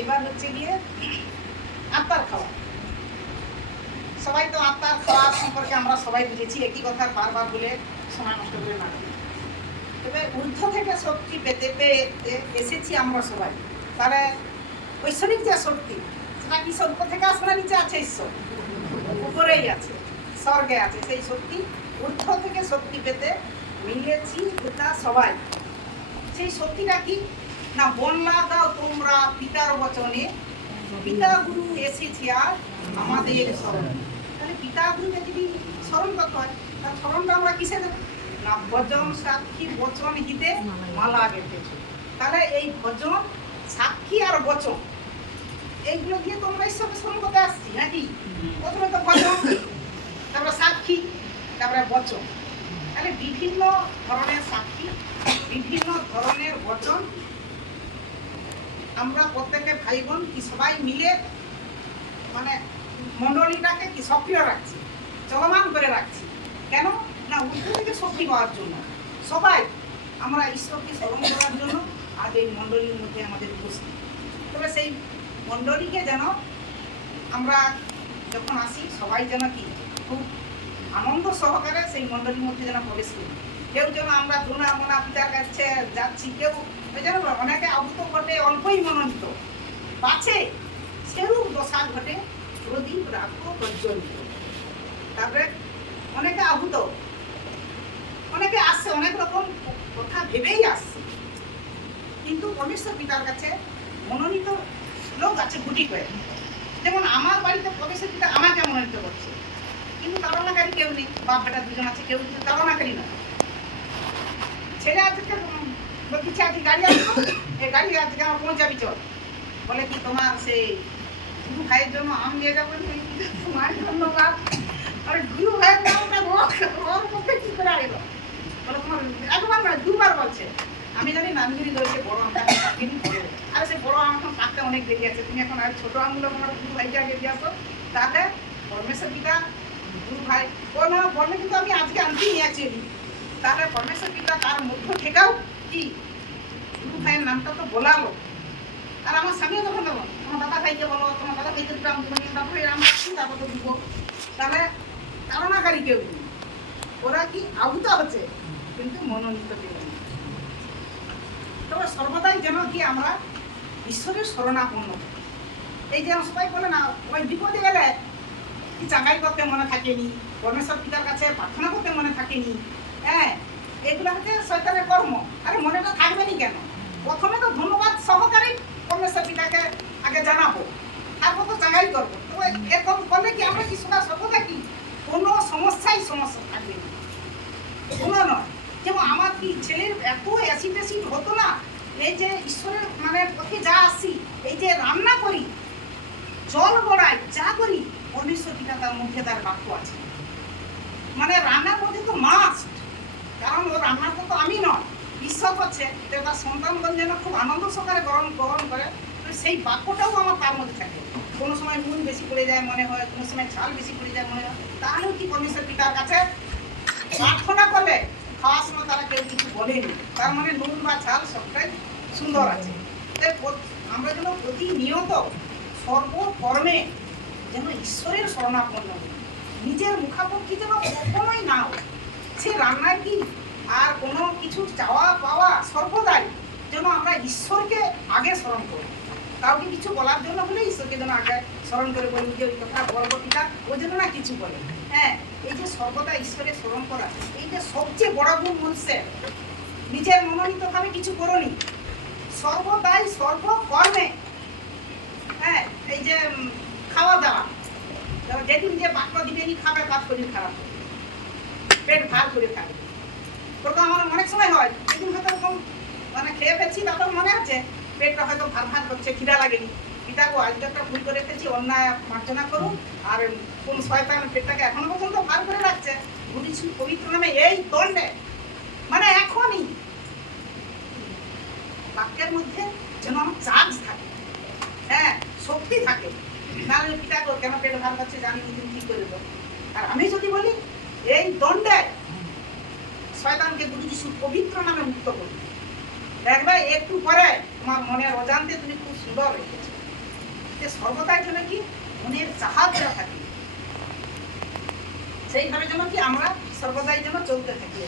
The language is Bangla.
এবার হচ্ছে গিয়ে আত্মার খাওয়া। সবাই তো আত্মার খাওয়া সম্পর্কে আমরা সবাই বুঝেছি, একই কথা বারবার বলে সময় নষ্ট করে না। তবে ঊর্ধ্ব থেকে শক্তি পেতে পেতে এসেছি আমরা সবাই। তাহলে ঐশ্বরিক যে শক্তি, সেটা কি স্বর্গ থেকে আসে না নিচে আছে? ঈশ্বর উপরেই আছে, স্বর্গে আছে। সেই শক্তি ঊর্ধ্ব থেকে শক্তি পেতে মিলেছি এটা সবাই। সেই শক্তিটা কি না, বললা দাও তোমরা পিতার বচনে, পিতা গুরু এসেছে আর আমাদের স্মরণ। তাহলে পিতা গুরুকে যদি স্মরণ করতে হয়, তার স্মরণটা আমরা কিসে দেবো না, ভজন সাক্ষী বচন হিতে মালা গেঁথেছে। তাহলে এই ভজন সাক্ষী আর বচন এইগুলো দিয়ে তো আমরা ঈশ্বরকে স্মরণ করতে আসছি নাকি? প্রথমে তো ভজন, তারপরে সাক্ষী, তারপরে বচন। তাহলে বিভিন্ন ধরনের সাক্ষী, বিভিন্ন ধরনের বচন আমরা প্রত্যেকে ভাই বোন কি সবাই মিলে মানে মণ্ডলীটাকে কি সক্রিয় রাখছি, চলমান করে রাখছি। কেন না, ঊর্ধ্ব থেকে শক্তি পাওয়ার জন্য। সবাই আমরা ঈশ্বরকে স্মরণ করার জন্য আজ এই মণ্ডলীর মধ্যে আমাদের উপস্থিত। তবে সেই মণ্ডলীকে যেন আমরা যখন আসি সবাই যেন কি খুব আনন্দ সহকারে সেই মণ্ডলীর মধ্যে যেন প্রবেশ করি। কেউ যেন আমরা ধুনা মনা পিতার কাছে যাচ্ছি, কেউ যেন অনেকে আহত ঘটে অল্পই মনোনীত পাচ্ছে, সেরূপ দশা ঘটে প্রদীপ রাখো প্রজ্বলিত। তারপরে অনেকে আহত, অনেকে আসছে অনেক রকম কথা ভেবেই আসছে, কিন্তু পরমেশ্বর পিতার কাছে মনোনীত লোক আছে গুটি করে। যেমন আমার বাড়িতে পরমেশ্বর পিতা আমাকে মনোনীত করছে, কিন্তু তাড়নাকারী কেউ নেই। বাপ বেটা দুজন আছে, কেউ কিন্তু তাড়নাকারী নয়। ছেলে আজকে বলছে আজকে গাড়ি আসবো, এই গাড়ি আজকে আমার পৌঁছাবি চল। বলে কি তোমার সেই গুরু ভাইয়ের জন্য আম নিয়ে যাবো, তোমার ধন্যবাদ। আরে গুরু ভাইয়ের নামটা ওর পক্ষে কি করে আইলো? বলে তোমার একবার নয় দুবার বলছে। আমি জানি না, আমি যদি ধরছে বড় আমটা পাকিনি, আর সে বড় আম এখন পাকতে অনেক দেরি আছে, তুমি এখন আর ছোট আমগুলো তোমার গুরু ভাইকে আগে দিয়ে আসো। তাহলে পরমেশ্বর পিতা গুরু ভাই ও না বললে কিন্তু আমি আজকে আনতে নিয়ে আছি। তাহলে পরমেশ্বর পিতা তার মধ্য থেকেও কি গুরু ভাইয়ের নামটা তো বলালো। আর আমার স্বামীও তখন দেবো, তোমার দাদা ভাইকে বলো, তোমার দাদা ভাইকে দুটো আম দেবো, তারপরে আম রাখছি, তারপর তো দিব। তাহলে তাড়নাকারী কেউ নেই, ওরা কি আহুত হচ্ছে কিন্তু মনোনীত কেউ নেই। তবে সর্বদাই যেন কি আমরা ঈশ্বরের শরণাপন্ন। এই যে সবাই বলে না, ওই বিপদে গেলে কি চাঙ্গাই করতে মনে থাকেনি, পরমেশ্বর পিতার কাছে প্রার্থনা করতে মনে থাকেনি। হ্যাঁ, এগুলো হচ্ছে শয়তানের কর্ম। আরে মনেটা থাকবেনি কেন? প্রথমে তো ধন্যবাদ সহকারে পরমেশ্বর পিতাকে আগে জানাবো, তারপর তো চাঙ্গাই করবো। তো এরকম করলে কি আমরা কি সর্বদা কি কোনো সমস্যা থাকবে না, কোনো নয়। যেমন আমার কি ছেলের এত অ্যাসিড হতো না, এই যে ঈশ্বরের মানে পথে যা আসি, এই যে রান্না করি, জল গড়াই, যা করি, পরমেশ্বর পিতা তার মধ্যে তার বাক্য আছে। মানে রান্নার মধ্যে তো মাস্ট, কারণ ও রান্নাটা তো আমি নয়, ঈশ্বর করছে। তার সন্তানগণ যেন খুব আনন্দ সহকারে গ্রহণ করে, সেই বাক্যটাও আমার তার মধ্যে থাকে। কোনো সময় নুন বেশি পড়ে যায় মনে হয়, কোনো সময় ঝাল বেশি পড়ে যায় মনে হয়, তাহলেও কি পরমেশ্বর পিতার কাছে প্রার্থনা করলে খাওয়ার সময় তারা কেউ কিছু বলেনি। তার মানে নুন বা ঝাল সবটাই সুন্দর আছে। আমরা যেন প্রতিনিয়ত সর্বকর্মে যেন ঈশ্বরের শরণাপন্ন হই, নিজের মুখাপক্ষি যেন কখনোই না হয়। সে রান্নায় কি আর কোনো কিছু চাওয়া পাওয়া, সর্বদাই যেন আমরা ঈশ্বরকে আগে স্মরণ করি। কাউকে কিছু বলার জন্য হলে ঈশ্বরকে যেন আগে স্মরণ করে বলি যে ওই কথা বলবো পিতা, ও যেন না কিছু বলে। হ্যাঁ, এই যে সর্বদা ঈশ্বরের স্মরণ করা, এইটা সবচেয়ে বড় গুণ মনুষ্যের। নিজের মনোনীতভাবে কিছু করনি, সর্বদাই সর্বকর্মে। হ্যাঁ, এই যে খাওয়া দাওয়া, যেদিন যে বাক্য দিবেনি খাবে, তার শরীর খারাপ হবে, পেট ভার করে থাকবে। ওরকম আমার অনেক সময় হয়, যেদিন হয়তো এরকম মানে খেয়ে ফেলছি, তারপর মনে আছে পেটটা হয়তো ভার করছে, খিদা লাগেনি। পিতাকে আজকে একটা ভুল করে ফেলছি, অন্যায় মার্জনা করুন। আর কোন শয়তান পেটটাকে এখনো পর্যন্ত ভার করে রাখছে, বুঝিছি পবিত্র নামে এই দণ্ডে, মানে এখনই বাক্যের মধ্যে যেন আমার চার্জ থাকে, হ্যাঁ শক্তি থাকে। নাহলে পিতাকে কেন পেট ভার করছে জানি তুমি কি করে দেবো। আর আমি যদি বলি এই দণ্ডে শয়তানকে গুরু যিশু পবিত্র নামে মুক্ত করি, দেখবে একটু পরে তোমার মনের অজান্তে তুমি খুব সুন্দর রেখেছো। যে সর্বদাই যেন কি মনের চাহাতটা থাকে, সেইভাবে যেন কি আমরা সর্বদাই যেন চলতে থাকি।